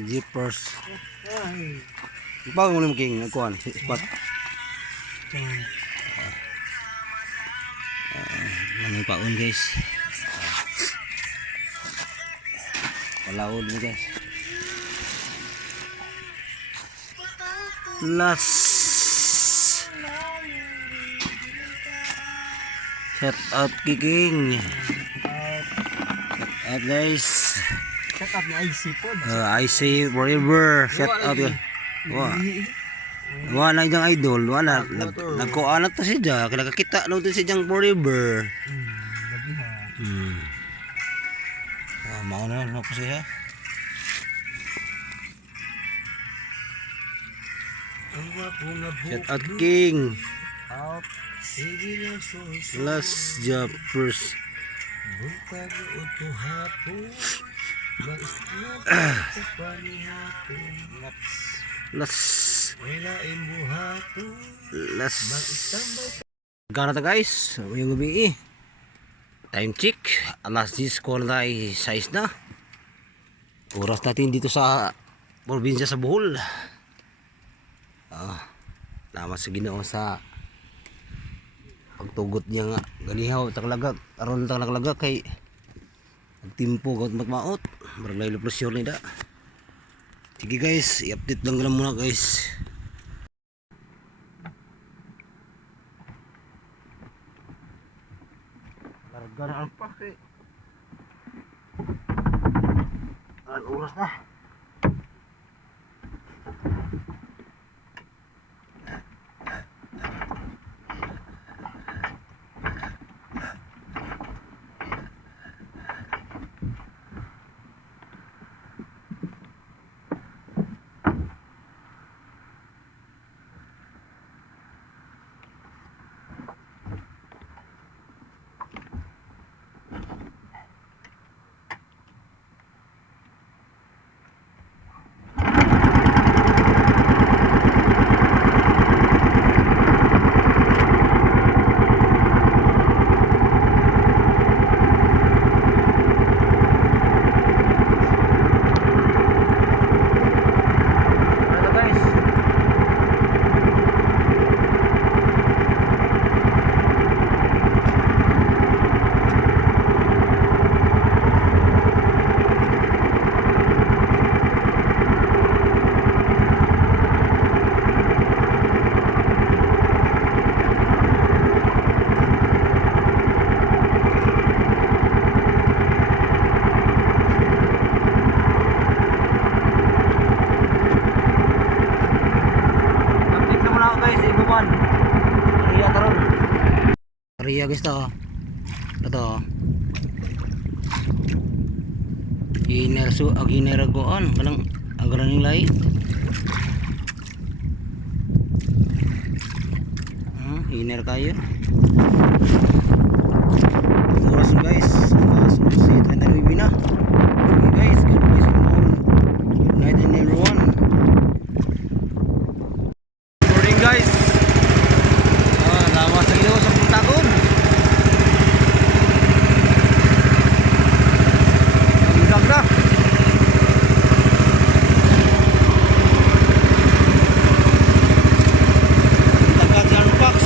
Jeepers. Ipag mo ng king nagkuhan spot. Nanay paon guys. Palaon mo guys. Shout out Kiking. Shout out guys. Shout out ni IC po. IC forever. Shout out. Wala na idol. Wala. Nagkuanat to siya. Kaya nakakita na ito siya forever. Mauna na po siya. Shout out King. Last Jeepers. Gana ta guys, yung gabi time check, alas 10 ko na tayo size na. Oras natin dito sa probinsya sa Bohol. Salamat sa Ginoo sa pagtugot niya nga ganihaw taglagak aron taglagak kay nagtimpo got magmaot barangay Luprosyon ni da. Sige guys, i-update lang muna guys. Larga na pa kay oras na. Ria guys to. Ito. Ginera goon kanang agran ning lahi. Iner kayo. Oras guys. Susi tayo na. Guys, good night and everyone. Morning guys. Lawas sa Ginoo sa pagtakon. Ganda. Tagad box.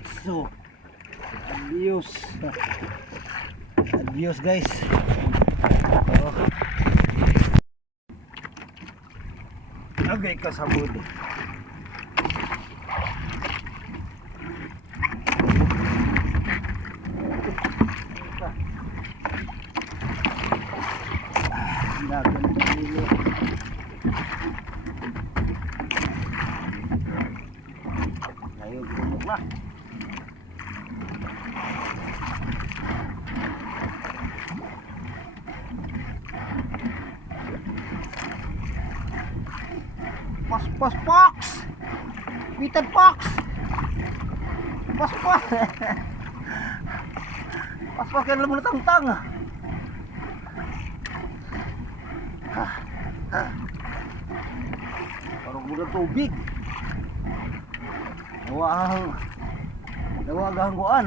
diretso. Adios. Adios guys. Oh. Agay ka sa mood. Lagan pa nilo. Ngayon gumuk lah. Pas Fox. Peter Fox. Pas Fox. Pas Fox yang lemah tang-tang. Parang muna tubig. Nawa gangguan.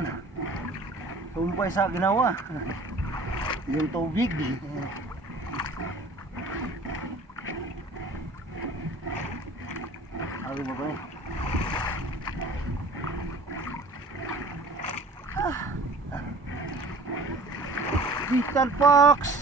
Tumpay sa ginawa. Yung tubig. Ano ba ba? Peter Fox.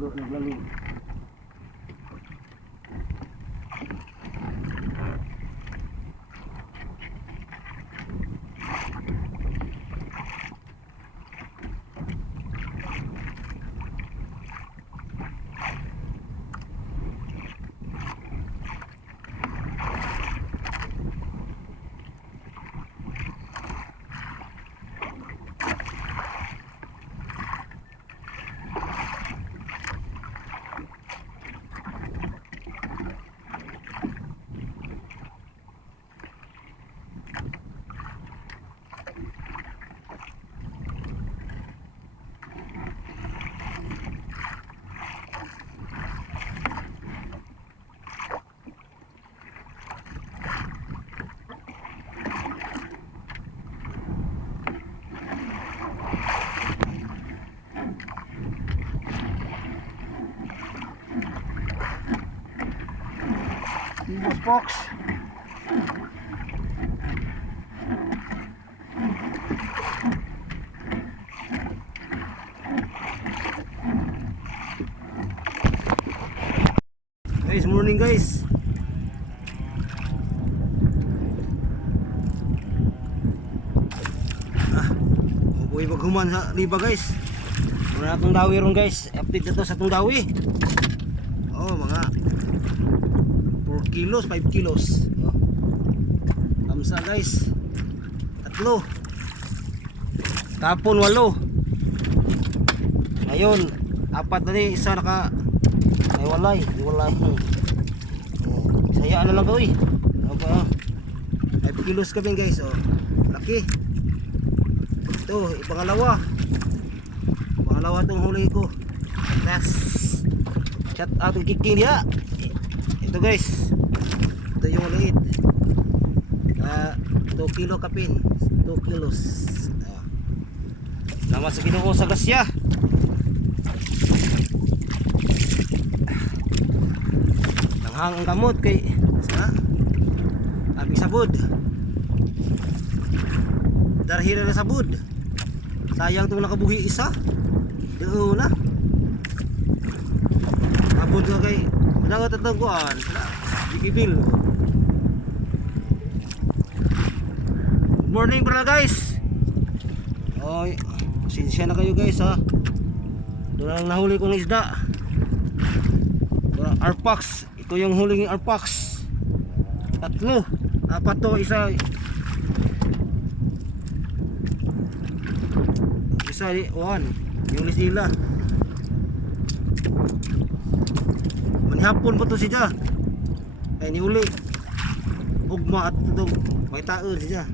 Lalu. Lalu. Fox. Guys, morning guys. Buhay maghuman sa liba guys. Muna itong dawi ron guys. Update na to sa itong dawi. Oh, mga 4 kilos, 5 kilos. Oh. Kamsa guys. 3. Tapon 8. Ngayon 4 na ni, isa naka ay walay. Oh. Saya na lang gawin. Okay. 5 kilos kami guys. Oh. Laki. Ito, ipangalawa. Pangalawa itong huli ko. Yes. Shout out to Kiking dia. Ito guys. Ito yung maliit. 2 kilo kapin. 2 kilos. Nama sa Ginoo sa grasya. Nanghang ang gamot kay aming sabod. Darhira na sabod. Sayang itong nakabuhi isa. Doon na. Hapon ka kay dagat at kuan. Gigibil. Good morning pala guys. Oy, pasensya na kayo guys ha. Doon lang nahuli kong isda. Arpax. Ito yung huling Arpax. 3, 4 to, isa one. Yung lisila. Manihapon po to siya. Kaya niuli. Ugma at itong may taon siya.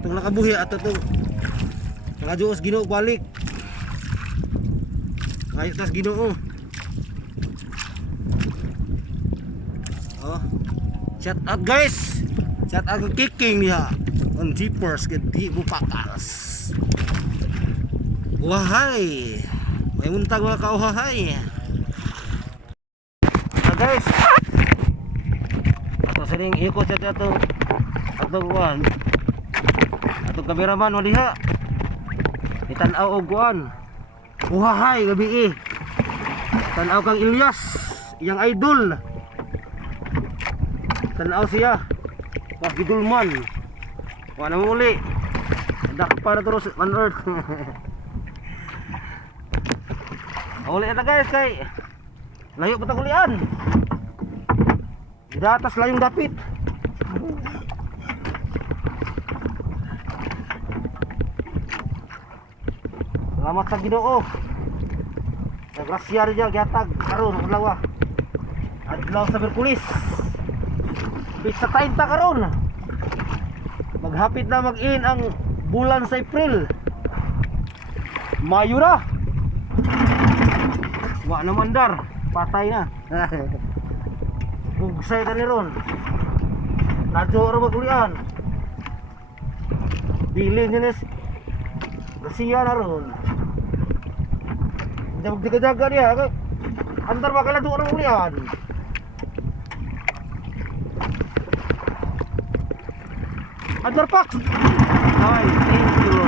Itong nakabuhi at itong nakajuos Ginoo balik. Ngayon tas Ginoo. Oh. Shout out guys. Shout out kang kicking niya. On jeepers gedi bupakals. Wahay. May muntag mga kauhahay. Guys. Ato sining ikot sa ato. Ato kuan. Ato kameraman waliha. Itanaw og kuan. Uhahay gabi eh. Tanaw kang Ilyas, iyang idol. Tanaw siya. Pagidulman. Wala mo uli. Dakpa na terus on earth. Uli na guys kay layo pa tagulian. Di atas layong dapit. Salamat sa Ginoo. Sa grasya rin niya gihatag karon adlaw. Adlaw sa Miyerkules. Sa 30 karon. Maghapit na mag-in ang bulan sa April. Mayo na. Wa na mandar, patay na. Bugsay ta ni ron. Nadyo ra magulian. Bilin niya nes. Grasya na ron. Hindi magdigajaga niya. Andar ba kala doon ang ulian? Andar pak. Ay, thank you.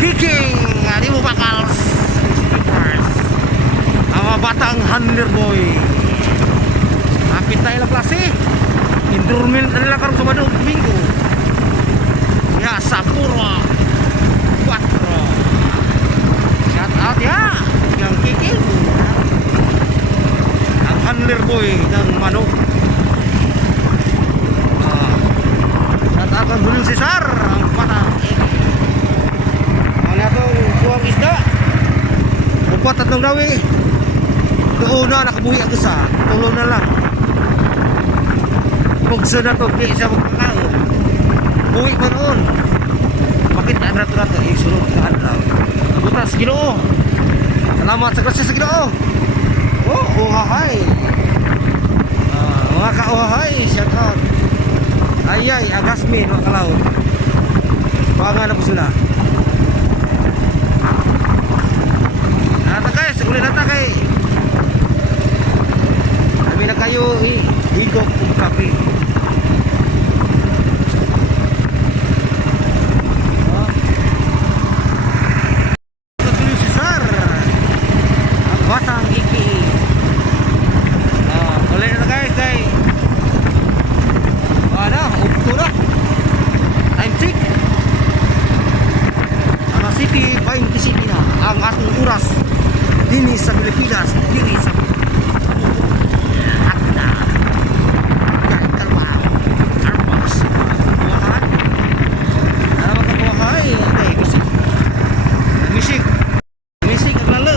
Kicking, di mo bakal mga batang handler boy. Kapit tayo lang klase. Indurmin nila karong Sabado Domingo. Ya Sapura 4. Shout out ya yang kicking. Ang handler boy ng manok. Shout out ang Bulong Cesar, ang batang atong buwang isda. Upat tatlong dawi. Doon na nakabuhi ang isa. Tulong na lang. Pugso na to, di siya magkakaon. Buhi pa noon. Bakit na rato-rato isunod sa adlaw. Butas Ginoo. Salamat sa grasya sa Ginoo. Oh, uhahay. Mga kauhahay, shout out. Ayay, agasmin, mga kalaw. Baka na po sila. Nata guys, uli nata kay kami na kayo higop kong kape. Tulong Cesar, ang batang iki. Uli nata guys kay ano, upto na. Time check. Alas City, 20 City na ang atong oras. Dini sa Pilipinas, dini sa Akda. Kahit kalma, Arpax, buwahan. Alam mo ka buwahay, okay, misik. Misik. Misik ang lalo.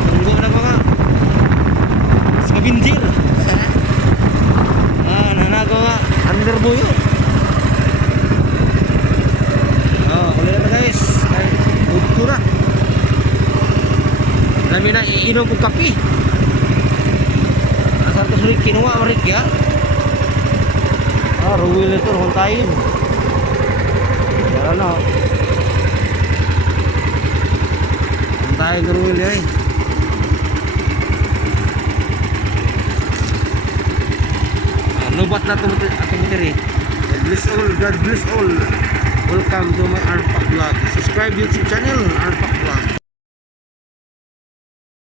Tunggo na mga sa kabinjir. Nanago nga, underboy yun. Kami na iinom kong kape. Asal to sulit kinuha, Rick ya. Ruwil ito, huntayin. Pero no. Huntayin ko ruwil ya. Lubat na tumutiri. God bless all, God bless all. Welcome to my Arpak Vlog. Subscribe YouTube channel, Arpak Vlog.